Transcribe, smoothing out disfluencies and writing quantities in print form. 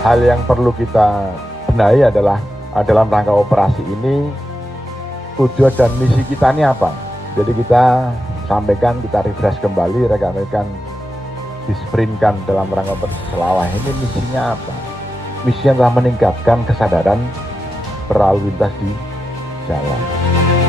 hal yang perlu kita benahi adalah dalam rangka operasi ini tujuan dan misi kita ini apa. Jadi kita sampaikan, kita refresh kembali rekan-rekan disprintkan dalam rangka operasi Selawah ini misinya apa. Misinya adalah meningkatkan kesadaran berlalu lintas di jalan.